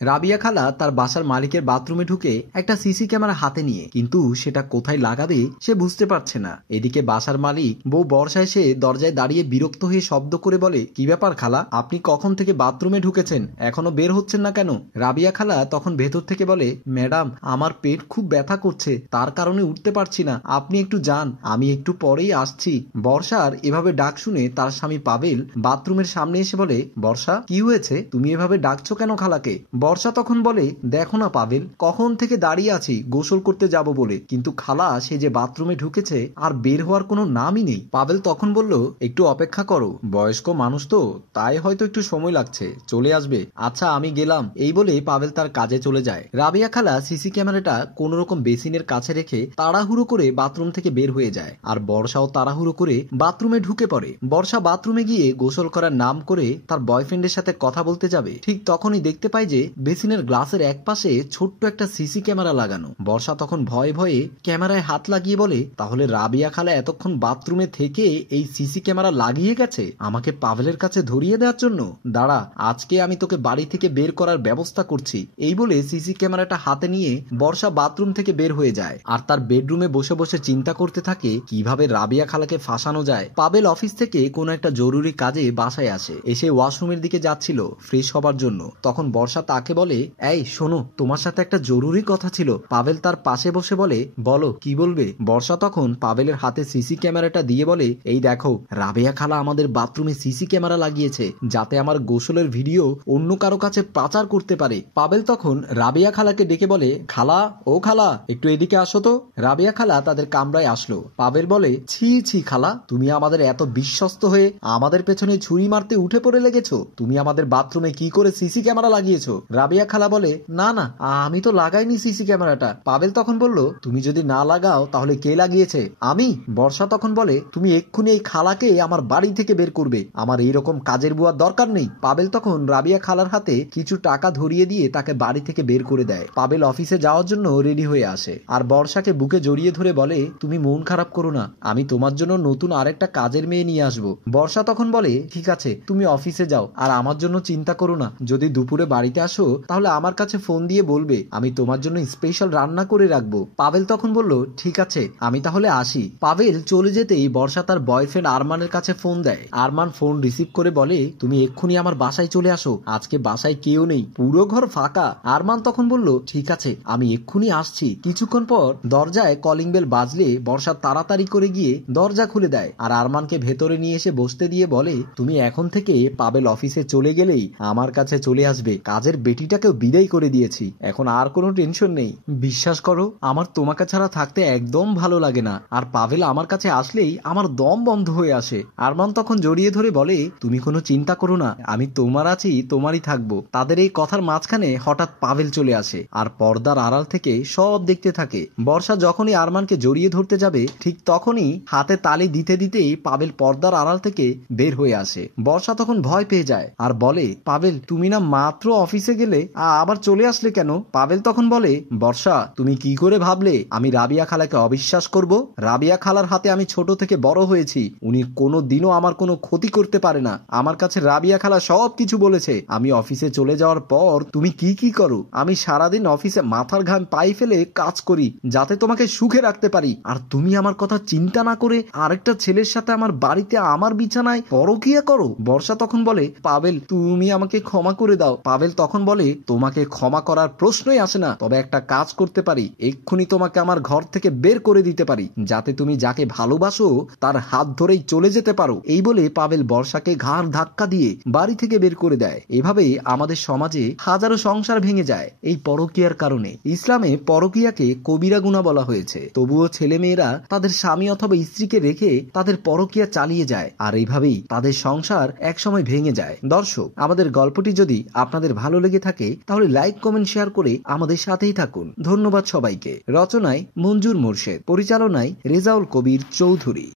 রাবিয়া খালা তার বাসার মালিকের বাথরুমে ঢুকে একটা সিসি ক্যামেরা হাতে নিয়ে, কিন্তু সেটা কোথায় লাগাবে সে বুঝতে পারছে না। এদিকে বাসার মালিক বউ বর্ষা এসে দরজায় দাঁড়িয়ে বিরক্ত হয়ে শব্দ করে বলে, কি ব্যাপার খালা, আপনি কখন থেকে বাথরুমে ঢুকেছেন, এখনো বের হচ্ছেন না কেন? রাবিয়া খালা তখন ভেতর থেকে বলে, ম্যাডাম আমার পেট খুব ব্যথা করছে, তার কারণে উঠতে পারছি না, আপনি একটু যান, আমি একটু পরেই আসছি। বর্ষার এভাবে ডাক শুনে তার স্বামী পাবেল বাথরুমের সামনে এসে বলে, বর্ষা কি হয়েছে, তুমি এভাবে ডাকছো কেন খালাকে? বর্ষা তখন বলে, দেখো না পাবেল, কখন থেকে দাঁড়িয়ে আছি গোসল করতে যাব বলে, কিন্তু খালা সে যে বাথরুমে ঢুকেছে আর বের হওয়ার কোনো নামই নেই। পাবেল তখন বলল, একটু অপেক্ষা করো, বয়স্ক মানুষ তো, তাই হয়তো একটু সময় লাগছে, চলে আসবে। আচ্ছা আমি গেলাম, এই বলে পাবেল তার কাজে চলে যায়। রাবিয়া খালা সিসি ক্যামেরাটা কোন রকম বেসিনের কাছে রেখে তাড়াহুড়ো করে বাথরুম থেকে বের হয়ে যায়, আর বর্ষাও তাড়াহুড়ো করে বাথরুমে ঢুকে পড়ে। বর্ষা বাথরুমে গিয়ে গোসল করার নাম করে তার বয়ফ্রেন্ডের সাথে কথা বলতে যাবে, ঠিক তখনই দেখতে পায় যে বেসিনের গ্লাসের এক পাশে ছোট্ট একটা সিসি ক্যামেরা লাগানো। বর্ষা তখন ভয়ে ভয়ে ক্যামেরায় হাত লাগিয়ে বলে, তাহলে রাবিয়া খালা এতক্ষণ বাথরুমে থেকে এই সিসি ক্যামেরা লাগিয়ে গেছে আমাকে পাভেলের কাছে ধরিয়ে দেওয়ার জন্য। দাঁড়া, আজকে আমি তোকে বাড়ি থেকে বের করার ব্যবস্থা করছি। এই বলে সিসি ক্যামেরাটা হাতে নিয়ে বর্ষা বাথরুম থেকে বের হয়ে যায়, আর তার বেডরুমে বসে বসে চিন্তা করতে থাকে কিভাবে রাবিয়া খালাকে ফাঁসানো যায়। পাবেল অফিস থেকে কোনো একটা জরুরি কাজে বাসায় আসে, এসে ওয়াশরুমের দিকে যাচ্ছিল ফ্রেশ হবার জন্য। তখন বর্ষা তাকে বলে, এই শোনো, তোমার সাথে একটা জরুরি কথা ছিল। পাবেল তার পাশে বসে বলে, বলো কি বলবে? বর্ষা তখন পাবেলের হাতে সিসি ক্যামেরাটা দিয়ে বলে, এই দেখো, রাবেয়া খালা আমাদের বাথরুমে সিসি ক্যামেরা লাগিয়েছে যাতে আমার গোসলের ভিডিও অন্য কারো কাছে পাচার করতে পারে। পাবেল তখন রাবেয়া খালাকে ডেকে বলে, খালা, ও খালা, একটু এদিকে আসো তো। রাবেয়া খালা তাদের কামরায় আসলো। পাবেল বলে, ছি ছি খালা, তুমি আমাদের এত বিশ্বস্ত হয়ে আমাদের পেছনে ছুরি মারতে উঠে পড়ে লেগেছো। তুমি আমাদের বাথরুমে কি করে সিসি ক্যামেরা লাগিয়েছো? রাবেয়া খালা বলে, না না, আমি তো লাগাইনি সিসি ক্যামেরাটা। পাবেল তখন বলল, তুমি যদি না লাগাও তাহলে কে লাগিয়েছে? আমি। বর্ষা তখন বলে, তুমি এক্ষুনি এই খালাকে আমার বাড়ি থেকে বের করবে, আমার এইরকম কাজের বুয়ার দরকার নেই। পাবেল তখন রাবিয়া খালার হাতে কিছু টাকা ধরিয়ে দিয়ে তাকে বাড়ি থেকে বের করে দেয়। পাবেল অফিসে যাওয়ার জন্য রেডি হয়ে আসে, আর বর্ষাকে বুকে জড়িয়ে ধরে বলে, তুমি মন খারাপ করো না, আমি তোমার জন্য নতুন আরেকটা কাজের মেয়ে নিয়ে আসবো। বর্ষা তখন বলে, ঠিক আছে, তুমি অফিসে যাও, আর আমার জন্য চিন্তা করো না, যদি দুপুরে বাড়িতে আসো তাহলে আমার কাছে ফোন দিয়ে বলবে, আমি তোমার জন্য স্পেশাল রান্না করে রাখবো। পাবেল তখন বলল, ঠিক আছে, আমি তাহলে আসি। পাবেল চলে যেতেই বর্ষা তার বয়ফ্রেন্ড আরমানের কাছে ফোন দেয়। আরমান ফোন রিসিভ করে বলে, তুমি এক্ষুনি আমার বাসায় চলে আসো, আজকে বাসায় কেউ নেই, পুরো ঘর ফাঁকা। আরমান তখন বলল, ঠিক আছে, আমি এক্ষুনি আসছি। কিছুক্ষণ পর দরজায় কলিং বেল বাজলে বর্ষা তাড়াতাড়ি করে গিয়ে দরজা খুলে দেয়, আর আরমানকে ভেতরে নিয়ে এসে বসতে দিয়ে বলে, তুমি এখন থেকে পাবেল অফিসে চলে গেলেই আমার কাছে চলে আসবে, কাজের বেটিটাকেও বিদায় করে দিয়েছি, এখন আর কোনো টেনশন নেই। বিশ্বাস করো, আমার তোমাকে ছাড়া থাকতে একদম ভালো লাগে না, আর পাভেল আমার কাছে আসলেই আমার দম বন্ধ হয়ে আসে। আরমান তখন জড়িয়ে ধরে বলে, তুমি কোনো চিন্তা করো না, আমি তোমার আছি, তোমারই থাকবো। তাদের এই কথার মাঝখানে হঠাৎ পাভেল চলে আসে, আর পর্দার আড়াল থেকে সব দেখতে থাকে। বর্ষা যখনই আরমানকে জড়িয়ে ধরতে যাবে, ঠিক তখনই হাতে তালি দিতে দিতেই পাভেল পর্দার আড়াল থেকে বের হয়ে আসে। বর্ষা তখন ভয় পেয়ে যায় আর বলে, পাভেল, তুমি না মাত্র অফিসে গেলে, আবার চলে আসলে কেন? পাভেল তখন বলে, বর্ষা, তুমি কি করে ভাবলে আমি রাবিয়া খালাকে অবিশ্বাস করব? রাবিয়া খালার হাতে আমি ছোট থেকে বড় হয়েছি, উনি কোনো দিনও আমার কোনো ক্ষতি করতে পারে না। আমার কাছে রাবিয়া খালা সব কিছু বলেছে। আমি অফিসে চলে যাওয়ার পর তুমি কি কি করো? আমি সারাদিন অফিসে মাথার ঘাম পাই ফেলে কাজ করি যাতে তোমাকে সুখে রাখতে পারি, আর তুমি আমার কথা চিন্তা না করে আরেকটা ছেলের সাথে আমার বাড়িতে আমার বিছানায় পরকিয়া করো। বর্ষা তখন বলে, পাবেল, তুমি আমাকে ক্ষমা করে দাও। পাবেল তখন বলে, তোমাকে ক্ষমা করার প্রশ্নই আসে না, তবে একটা কাজ করতে পারি, এক্ষুনি তোমাকে আমার ঘর থেকে বের করে দিতে পারি, যাতে তুমি যাকে ভালোবাসো তার হাত ধরেই চলে যেতে পারো। এই বলে পাবেল বর্ষাকে ঘাড় ধাক্কা দিয়ে বাড়ি থেকে বের করে দেয়। এভাবেই আমাদের সমাজে হাজারো সংসার ভেঙে যায় এই পরকীয়ার কারণে। ইসলামে পরকীয়াকে কবিরা গুনাহ বলা হয়েছে, তবুও ছেলে মেয়েরা তাদের স্বামী অথবা স্ত্রীকে রেখে তাদের পরকীয়া চালিয়ে যায়, আর এইভাবেই তাদের সংসার একসময় ভেঙে যায়। দর্শক, আমাদের গল্পটি যদি আপনাদের ভালো লেগে থাকে তাহলে লাইক, কমেন্ট, শেয়ার করে আমাদের সাথেই থাকুন। ধন্যবাদ সবাইকে। রচনায় মঞ্জুর মোর্শেদ, পরিচালনায় রেজাউল কবির চৌধুরী।